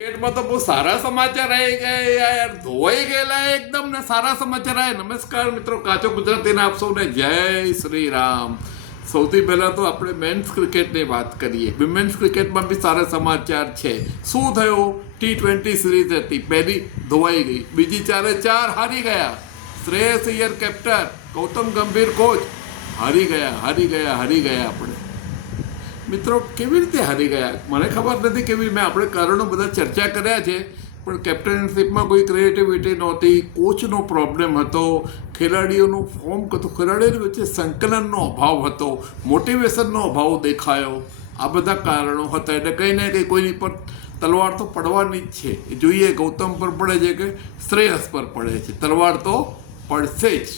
ક્રિકેટમાં તો બહુ સારા સમાચાર આવી ગયા યાર, ધોવાઈ ગયેલા એકદમ ને સારા સમાચાર આવ્યા. નમસ્કાર મિત્રો, કાચો ગુજરાતીને આપ સૌને જય શ્રી રામ. સૌથી પહેલા તો આપણે મેન્સ ક્રિકેટની વાત કરીએ. વિમેન્સ ક્રિકેટમાં બી સારા સમાચાર છે. શું થયું? T20 સિરીઝ હતી, પહેલી ધોવાઈ ગઈ, બીજી 4 હારી ગયા. શ્રેયસ અય્યર કેપ્ટન, ગૌતમ ગંભીર કોચ, હારી ગયા આપણે. મિત્રો કેવી રીતે હારી ગયા મને ખબર નથી કેવી. મેં આપણે કારણો બધા ચર્ચા કર્યા છે, પણ કેપ્ટનશીપમાં કોઈ ક્રિએટિવિટી નહોતી, કોચનો પ્રોબ્લેમ હતો, ખેલાડીઓનું ફોર્મ હતું, ખેલાડીઓની વચ્ચે સંકલનનો અભાવ હતો, મોટિવેશનનો અભાવ દેખાયો. આ બધા કારણો હતા. એટલે કંઈ ને કંઈ કોઈની પર તલવાર તો પડવાની જ છે. એ જોઈએ ગૌતમ પર પડે છે કે શ્રેયસ પર પડે છે. તલવાર તો પડશે જ.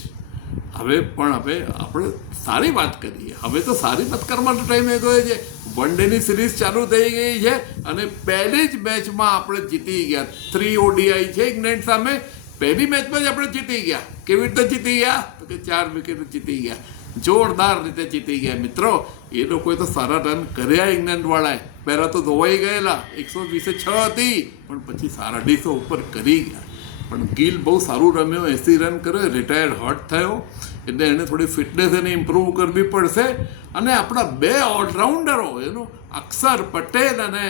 હવે આપણે સારી વાત કરીએ. હવે તો સારી વાત કરવાનો ટાઈમ એ ગયો છે. વન ડેની સિરીઝ ચાલુ થઈ ગઈ છે અને પહેલી જ મેચમાં આપણે જીતી ગયા. 3 ODI છે ઇંગ્લેન્ડ સામે. પહેલી મેચમાં જ આપણે જીતી ગયા. કેવી રીતે જીતી ગયા? તો કે 4 વિકેટ જીતી ગયા. જોરદાર રીતે જીતી ગયા મિત્રો. એ લોકોએ તો સારા રન કર્યા ઇંગ્લેન્ડવાળાએ. પહેલાં તો ધોવાઈ ગયેલા, 126 હતી, પણ પછી સારા 200 ઉપર કરી ગયા. પણ ગિલ બહુ સારું રમ્યો, 80 રન કર્યો, રિટાયર્ડ હર્ટ થયો. એટલે એને થોડી ફિટનેસ એને ઇમ્પ્રૂવ કરવી પડશે. અને આપણા 2 ઓલરાઉન્ડરો એનું અક્ષર પટેલ અને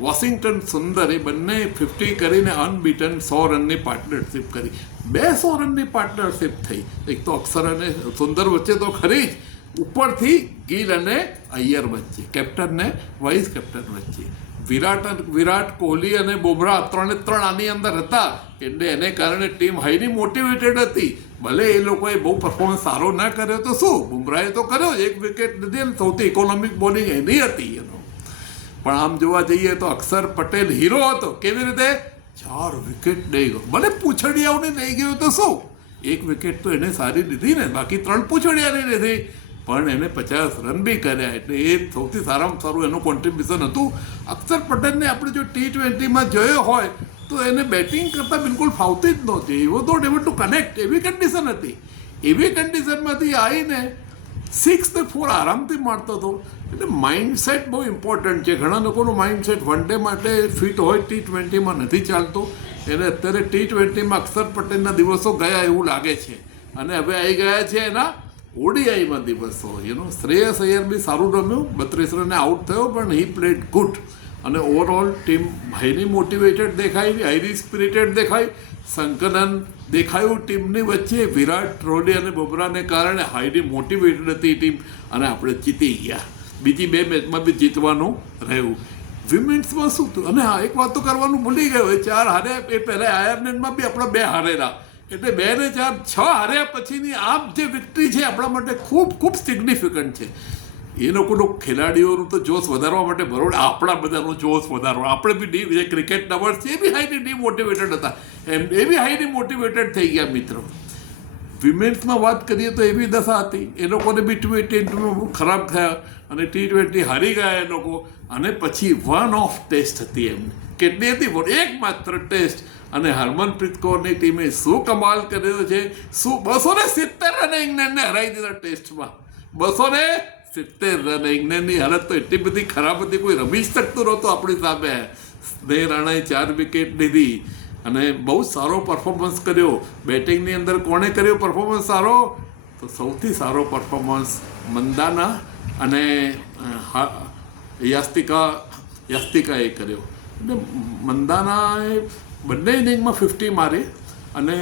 વોશિંગ્ટન સુંદર, એ બંને 50 કરીને અનબીટન 100 રનની પાર્ટનરશિપ કરી. 200 રનની પાર્ટનરશિપ થઈ. એક તો અક્ષર અને સુંદર વચ્ચે તો ખરી જ, ઉપરથી ગિલ અને અય્યર વચ્ચે, કેપ્ટન ને વાઇસ કેપ્ટન વચ્ચે. વિરાટ કોહલી અને બુમરાહ 3 આની અંદર હતા. એટલે એને કારણે ટીમ હાઈલી મોટિવેટેડ હતી. ભલે એ લોકોએ બહુ પરફોર્મન્સ સારો ના કર્યો તો શું, બુમરાહે તો કર્યો, 1 વિકેટ લીધી અને સૌથી ઇકોનોમિક બોલિંગ એની હતી એનો. પણ આમ જોવા જઈએ તો અક્ષર પટેલ હીરો હતો. કેવી રીતે? 4 વિકેટ લઈ ગયો. ભલે પૂછડિયાઓને લઈ ગયો તો શું, 1 વિકેટ તો એને સારી લીધી ને, બાકી 3 પૂછડિયાની લીધી. પણ એને 50 રન બી કર્યા. એટલે એ સૌથી સારામાં સારું એનું કોન્ટ્રીબ્યુશન હતું. અક્ષર પટેલને આપણે જો T20માં જોયો હોય તો એને બેટિંગ કરતાં બિલકુલ ફાવતી જ નહોતી. એવો નોટ એબલ ટુ કનેક્ટ, એવી કન્ડિશન હતી. એવી કન્ડિશનમાંથી આવીને 6 ને 4 આરામથી મારતો હતો. એટલે માઇન્ડસેટ બહુ ઇમ્પોર્ટન્ટ છે. ઘણા લોકોનું માઇન્ડસેટ વન ડે માટે ફિટ હોય, T20માં નથી ચાલતો. એને અત્યારે T20માં અક્ષર પટેલના દિવસો ગયા એવું લાગે છે. અને હવે આવી ગયા છે એના ODIમાં દિવસો. શ્રેયસ અય્યર બી સારું રમ્યું, 32 રને આઉટ થયો, પણ હી પ્લેડ ગુડ. અને ઓવરઓલ ટીમ હાઈલી મોટિવેટેડ દેખાઈ, હાઈલી સ્પિરિટેડ દેખાઈ, સંકલન દેખાયું ટીમની વચ્ચે. વિરાટ કોહલી અને બુમરાહને કારણે હાઈલી મોટિવેટેડ હતી ટીમ અને આપણે જીતી ગયા. બીજી 2 મેચમાં બી જીતવાનું રહ્યું. વિમેન્સમાં શું થયું? અને હા, એક વાત તો કરવાનું ભૂલી ગયો, એ 4 હાર્યા. એ પહેલાં આયર્લેન્ડમાં બી આપણા 2 હારેલા. એટલે 2 ને 4, 6 હાર્યા પછીની આ જે વિક્ટરી છે આપણા માટે ખૂબ સિગ્નિફિકન્ટ છે. એ લોકોનો ખેલાડીઓનું તો જોશ વધારવા માટે બરોબર આપણા બધાનો જોશ વધારવા. આપણે બી જે ક્રિકેટ લવર્સ છે એ બી હાઈલી ડિમોટિવેટેડ હતા. એ બી હાઈલી મોટિવેટેડ થઈ ગયા મિત્રો. વિમેન્સમાં વાત કરીએ તો એવી દશા હતી. એ લોકોને બી T20 ખરાબ થયા અને T20 હારી ગયા એ લોકો. અને પછી 1 ઓફ ટેસ્ટ હતી એમને. કેટલી હતી? એકમાત્ર ટેસ્ટ. અને હરમનપ્રીત કૌરની ટીમે શું કમાલ કર્યો છે! શું 270 રને ઇંગ્લેન્ડને હરાવી દીધા ટેસ્ટમાં. 270 રન. ઇંગ્લેન્ડની હાલત તો એટલી બધી ખરાબ હતી, કોઈ રમી જ શકતું નહોતું આપણી સામે. સ્નેહ રાણાએ 4 વિકેટ લીધી અને બહુ સારો પરફોર્મન્સ કર્યો. બેટિંગની અંદર કોણે કર્યો પરફોર્મન્સ સારો? તો સૌથી સારો પરફોર્મન્સ મંદાના અને યાસ્તિકાએ કર્યો. એટલે મંદાનાએ બંને ઇનિંગમાં 50 મારી અને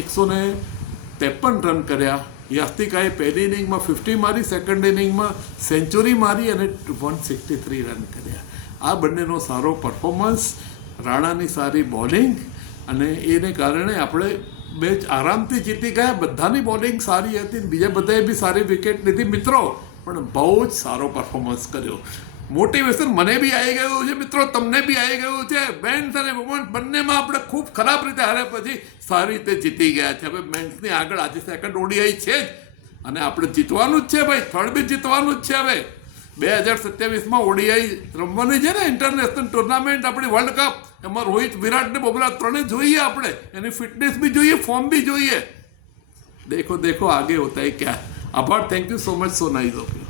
153 રન કર્યા. યાસ્તિકાએ પહેલી ઇનિંગમાં 50 મારી, સેકન્ડ ઇનિંગમાં સેન્ચુરી મારી અને 163 રન કર્યા. આ બંનેનો સારો પરફોર્મન્સ, રાણાની સારી બોલિંગ, અને એને કારણે આપણે મેચ આરામથી જીતી ગયા. બધાની બોલિંગ સારી હતી, બીજા બધાએ બી સારી વિકેટ લીધી મિત્રો. પણ બહુ જ સારો પરફોર્મન્સ કર્યો. મોટિવેશન મને બી આવી ગયું છે મિત્રો, તમને બી આવી ગયું છે. મેન્સ અને વુમન્સ બંનેમાં આપણે ખૂબ ખરાબ રીતે હાર્યા પછી સારી રીતે જીતી ગયા છે. હવે મેન્સની આગળ આજે સેકન્ડ ODI છે જ અને આપણે જીતવાનું જ છે ભાઈ. થર્ડ બી જીતવાનું જ છે. હવે 2027માં ODI રમવાની છે ને, ઇન્ટરનેશનલ ટુર્નામેન્ટ આપણી વર્લ્ડ કપ. એમાં રોહિત, વિરાટ ને બુમરાહ 3 જોઈએ આપણે. એની ફિટનેસ બી જોઈએ, ફોર્મ બી જોઈએ. દેખો આગે હોતા હૈ ક્યા. આભાર. Thank you so much. So nice of you.